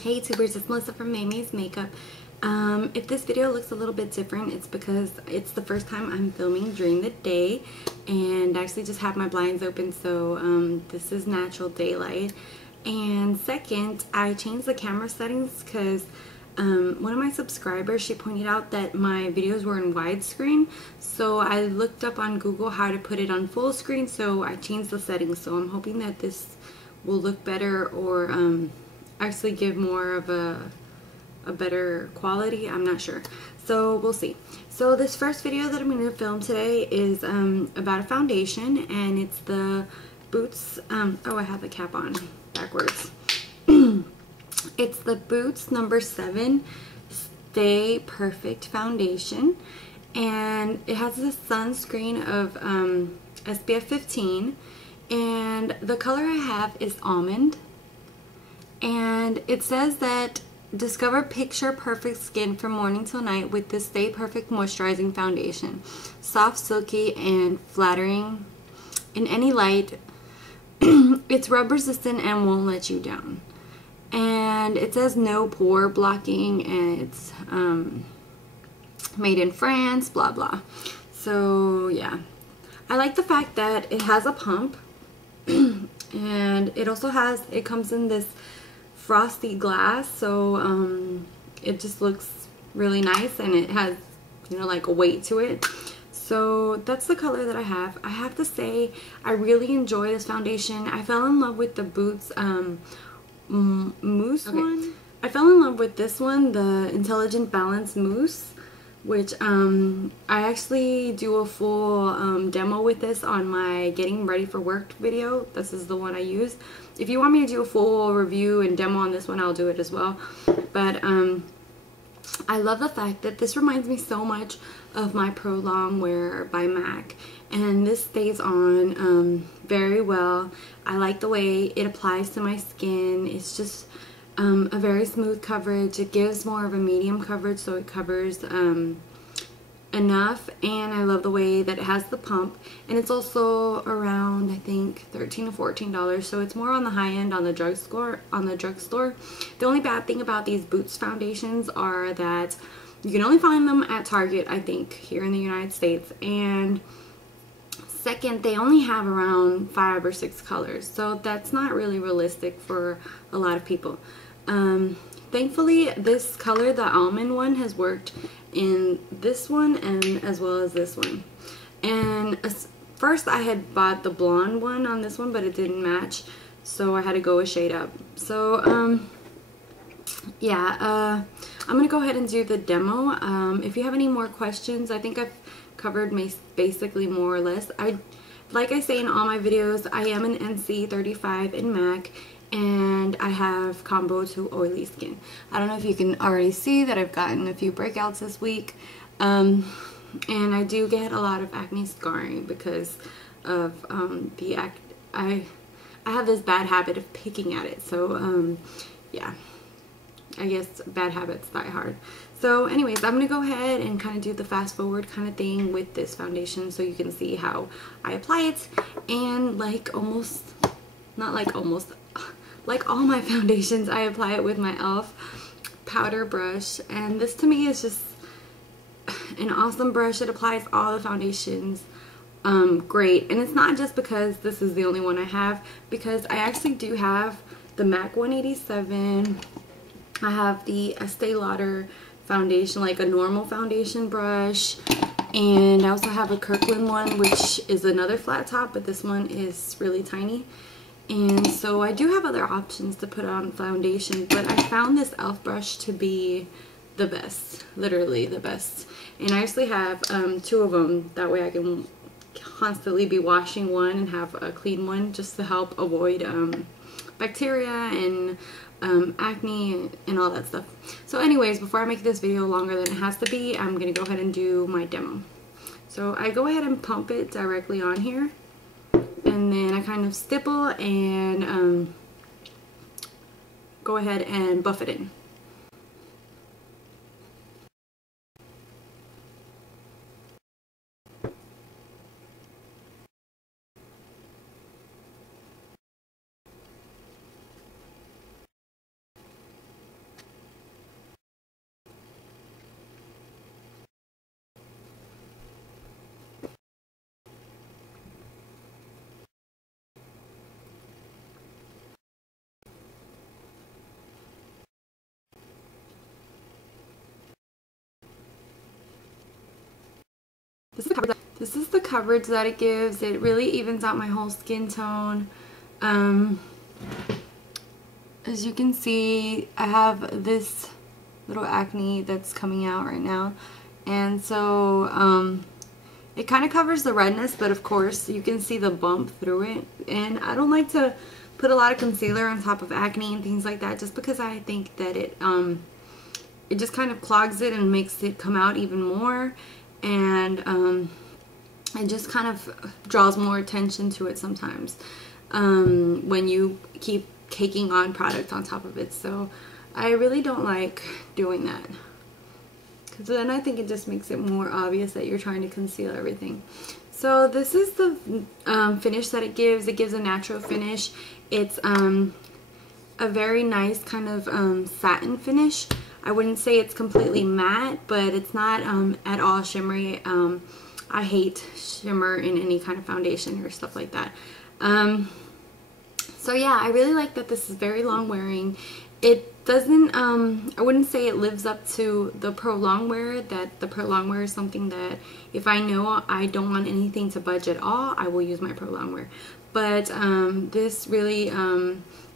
Hey tubers, it's Melissa from May's Makeup. If this video looks a little bit different, it's because it's the first time I'm filming during the day, and I actually just have my blinds open, so this is natural daylight. And second, I changed the camera settings because one of my subscribers, she pointed out that my videos were in widescreen, so I looked up on Google how to put it on full screen, so I changed the settings. So I'm hoping that this will look better, or actually give more of a better quality. I'm not sure, so we'll see. So this first video that I'm going to film today is about a foundation, and it's the Boots oh, I have the cap on backwards. It's the Boots number 7 Stay Perfect foundation, and it has a sunscreen of SPF 15, and the color I have is almond. And it says that discover picture perfect skin from morning till night with this Stay Perfect moisturizing foundation. Soft, silky, and flattering in any light. It's rub resistant and won't let you down. And it says no pore blocking, and it's made in France, blah blah. So yeah, I like the fact that it has a pump, and it also has, it comes in this frosty glass, so it just looks really nice, and it has, you know, like a weight to it. So that's the color that I have. I have to say, I really enjoy this foundation. I fell in love with the Boots mousse one. I fell in love with this one, the Intelligent Balance Mousse, which I actually do a full demo with this on my getting ready for work video. This is the one I use. If you want me to do a full review and demo on this one, I'll do it as well. But I love the fact that this reminds me so much of my Pro Longwear by MAC, and this stays on very well. I like the way it applies to my skin. It's just a very smooth coverage. It gives more of a medium coverage, so it covers enough, and I love the way that it has the pump, and it's also around, I think, $13 to $14, so it's more on the high end on the drugstore. The only bad thing about these Boots foundations are that you can only find them at Target, I think, here in the United States, and second, they only have around 5 or 6 colors, so that's not really realistic for a lot of people. Thankfully, this color, the almond one, has worked in this one and as well as this one. And first I had bought the blonde one on this one, but it didn't match, so I had to go a shade up. So yeah, I'm gonna go ahead and do the demo. If you have any more questions, I think I've covered basically more or less. Like I say in all my videos, I am an NC 35 in MAC, and I have combo to oily skin. I don't know if you can already see that I've gotten a few breakouts this week, and I do get a lot of acne scarring because of I have this bad habit of picking at it, so yeah, I guess bad habits die hard. So anyways, I'm going to go ahead and kind of do the fast forward kind of thing with this foundation so you can see how I apply it. And like all my foundations, I apply it with my e.l.f. powder brush, and this to me is just an awesome brush. It applies all the foundations great, and it's not just because this is the only one I have, because I actually do have the MAC 187. I have the Estee Lauder foundation, like a normal foundation brush, and I also have a Kirkland one, which is another flat top, but this one is really tiny. And so I do have other options to put on foundation, but I found this e.l.f. brush to be the best, literally the best. And I actually have 2 of them, that way I can constantly be washing one and have a clean one, just to help avoid bacteria and acne and all that stuff. So anyways, before I make this video longer than it has to be, I'm gonna go ahead and do my demo. So I go ahead and pump it directly on here, and then I kind of stipple and go ahead and buff it in. This is the coverage that it gives. It really evens out my whole skin tone. As you can see, I have this little acne that's coming out right now, and so it kind of covers the redness, but of course you can see the bump through it. And I don't like to put a lot of concealer on top of acne and things like that, just because I think that it just kind of clogs it and makes it come out even more, and it just kind of draws more attention to it sometimes when you keep caking on product on top of it. So I really don't like doing that, because then I think it just makes it more obvious that you're trying to conceal everything. So this is the finish that it gives. It gives a natural finish. It's a very nice kind of satin finish. I wouldn't say it's completely matte, but it's not at all shimmery. I hate shimmer in any kind of foundation or stuff like that. So yeah, I really like that this is very long wearing. It doesn't, I wouldn't say it lives up to the Pro Longwear. That the Pro Longwear is something that if I know I don't want anything to budge at all, I will use my Pro Longwear. But this really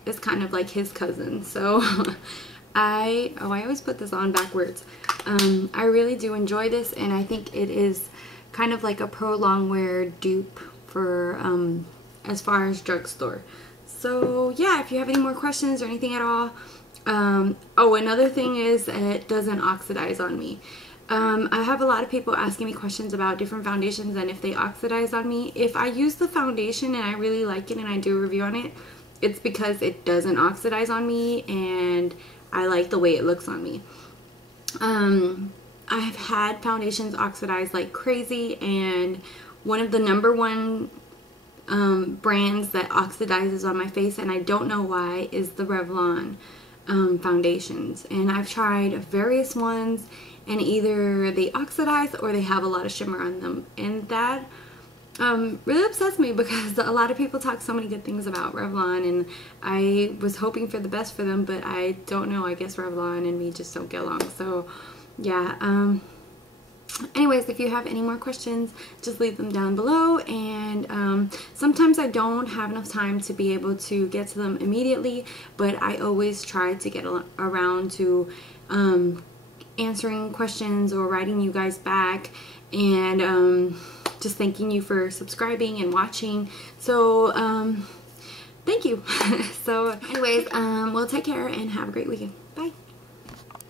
is kind of like his cousin. So I always put this on backwards. I really do enjoy this, and I think it is kind of like a Pro Longwear dupe for as far as drugstore. So yeah, if you have any more questions or anything at all. Oh, another thing is it doesn't oxidize on me. I have a lot of people asking me questions about different foundations and if they oxidize on me. If I use the foundation and I really like it and I do a review on it, it's because it doesn't oxidize on me and I like the way it looks on me. I've had foundations oxidize like crazy, and one of the #1 brands that oxidizes on my face, and I don't know why, is the Revlon foundations. And I've tried various ones, and either they oxidize or they have a lot of shimmer on them, and that really upsets me, because a lot of people talk so many good things about Revlon, and I was hoping for the best for them, but I don't know, I guess Revlon and me just don't get along. So yeah, anyways, if you have any more questions, just leave them down below. And sometimes I don't have enough time to be able to get to them immediately, but I always try to get around to answering questions or writing you guys back, and just thanking you for subscribing and watching. So thank you. So anyways, well, take care and have a great weekend.